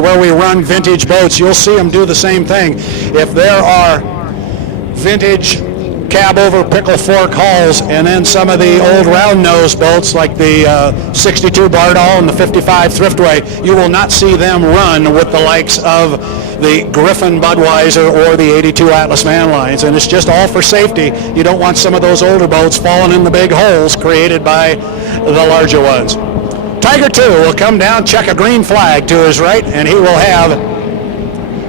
where we run vintage boats, you'll see them do the same thing. If there are vintage cab over pickle fork hulls and then some of the old round nose boats like the 62 Bardall and the 55 Thriftway, you will not see them run with the likes of the Griffin Budweiser or the 82 Atlas Van Lines, and it's just all for safety. You don't want some of those older boats falling in the big holes created by the larger ones. Tiger 2 will come down, check a green flag to his right, and he will have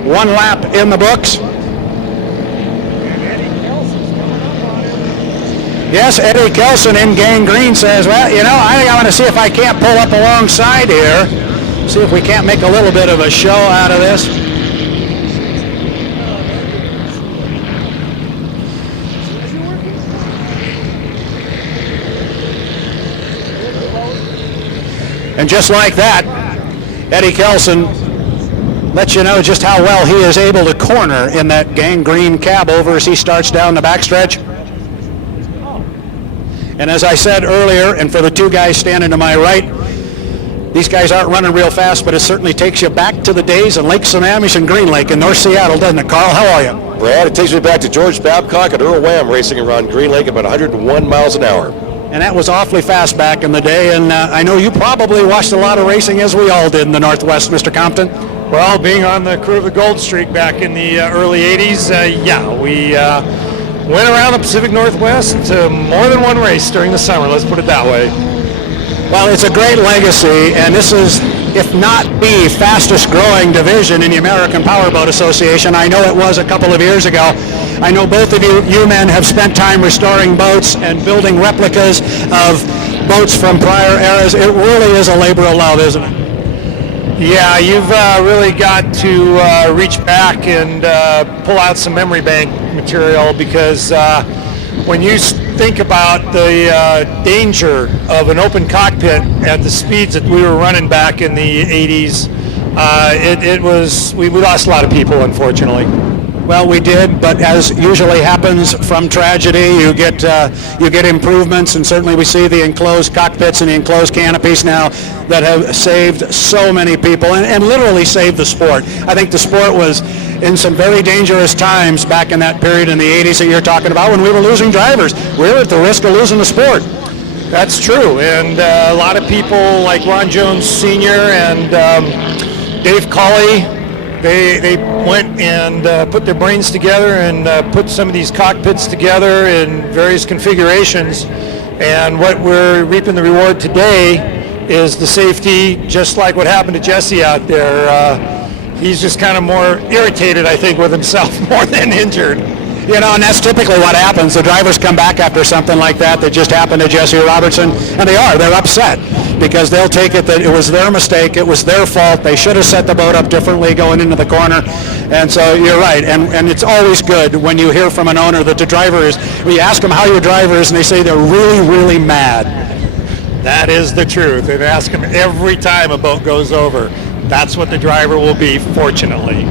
one lap in the books. Yes, Eddie Kelson in gang green says, well, you know, I think I want to see if I can't pull up alongside here, see if we can't make a little bit of a show out of this. And just like that, Eddie Kelson lets you know just how well he is able to corner in that gang green cab over as he starts down the backstretch. And as I said earlier, and for the two guys standing to my right, these guys aren't running real fast, but it certainly takes you back to the days of Lake Sammamish and Green Lake in North Seattle, doesn't it, Carl? How are you? Brad, it takes me back to George Babcock and Earl Wham racing around Green Lake about 101 miles an hour. And that was awfully fast back in the day, and I know you probably watched a lot of racing, as we all did in the Northwest, Mr. Compton. Well, being on the crew of the Gold Streak back in the early 80s, we went around the Pacific Northwest to more than one race during the summer, let's put it that way. Well, it's a great legacy, and this is, if not the fastest growing division in the American Powerboat Association. I know it was a couple of years ago. I know both of you men have spent time restoring boats and building replicas of boats from prior eras. It really is a labor of love, isn't it? Yeah, you've really got to reach back and pull out some memory bank material, because when you think about the danger of an open cockpit at the speeds that we were running back in the 80s, we lost a lot of people, unfortunately. Well, we did, but as usually happens from tragedy, you get improvements, and certainly we see the enclosed cockpits and the enclosed canopies now that have saved so many people and literally saved the sport. I think the sport was in some very dangerous times back in that period in the 80s that you're talking about, when we were losing drivers. We were at the risk of losing the sport. That's true, and a lot of people like Ron Jones Sr. and Dave Colley, They went and put their brains together and put some of these cockpits together in various configurations. And what we're reaping the reward today is the safety, just like what happened to Jesse out there. He's just kind of more irritated, I think, with himself more than injured. You know, and that's typically what happens. The drivers come back after something like that just happened to Jesse Robertson, and they're upset, because they'll take it that it was their mistake, it was their fault, they should have set the boat up differently going into the corner. And so you're right, and it's always good when you hear from an owner that the driver is, when you ask them how your driver is, and they say they're really, really mad. That is the truth, and ask them every time a boat goes over. That's what the driver will be, fortunately.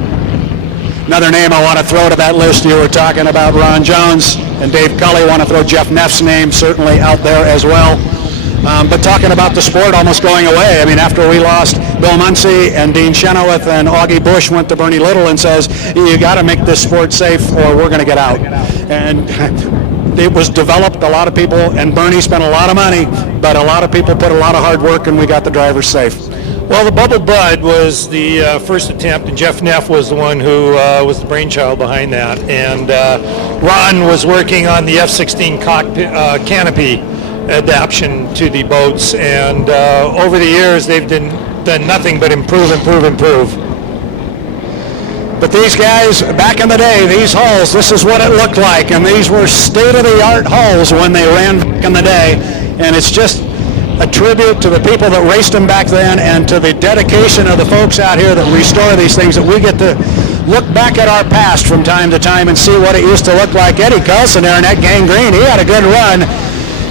Another name I want to throw to that list, you were talking about Ron Jones and Dave Cully. Want to throw Jeff Neff's name certainly out there as well. But talking about the sport almost going away, I mean, after we lost Bill Muncy and Dean Chenoweth and Augie Bush went to Bernie Little and says, you got to make this sport safe or we're going to get out. And it was developed, a lot of people, and Bernie spent a lot of money, but a lot of people put a lot of hard work, and we got the drivers safe. Well, the Bubble Bud was the first attempt, and Jeff Neff was the one who was the brainchild behind that. And Ron was working on the F-16 cockpit, canopy adaptation to the boats, and over the years they've done nothing but improve. But these guys, back in the day, these hulls, this is what it looked like, and these were state-of-the-art hulls when they ran back in the day, and it's just a tribute to the people that raced them back then and to the dedication of the folks out here that restore these things, that we get to look back at our past from time to time and see what it used to look like. Eddie Coulson there in that gang green, he had a good run.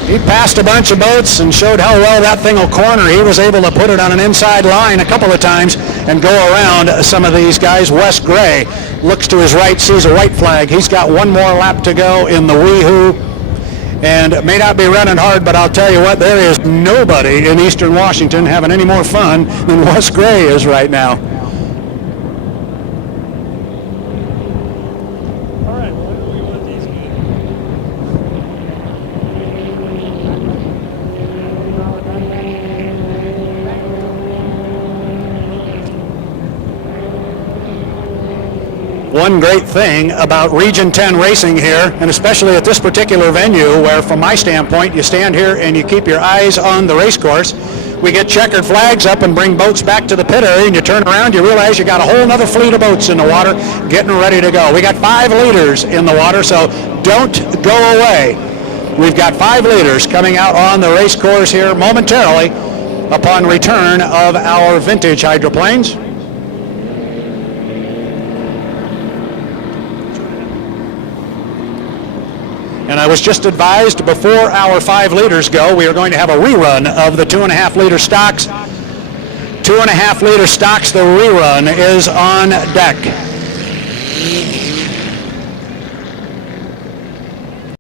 He passed a bunch of boats and showed how well that thing will corner. He was able to put it on an inside line a couple of times and go around some of these guys. Wes Gray looks to his right, sees a white flag. He's got one more lap to go in the Weehoo. And it may not be running hard, but I'll tell you what, there is nobody in Eastern Washington having any more fun than Wes Gray is right now. One great thing about Region 10 racing here, and especially at this particular venue, where from my standpoint, you stand here and you keep your eyes on the race course. We get checkered flags up and bring boats back to the pit area, and you turn around, you realize you got a whole other fleet of boats in the water getting ready to go. We got 5 leaders in the water, so don't go away. We've got 5 leaders coming out on the race course here momentarily upon return of our vintage hydroplanes. And I was just advised before our 5 leaders go, we are going to have a rerun of the 2.5 liter stocks. 2.5 liter stocks, the rerun is on deck.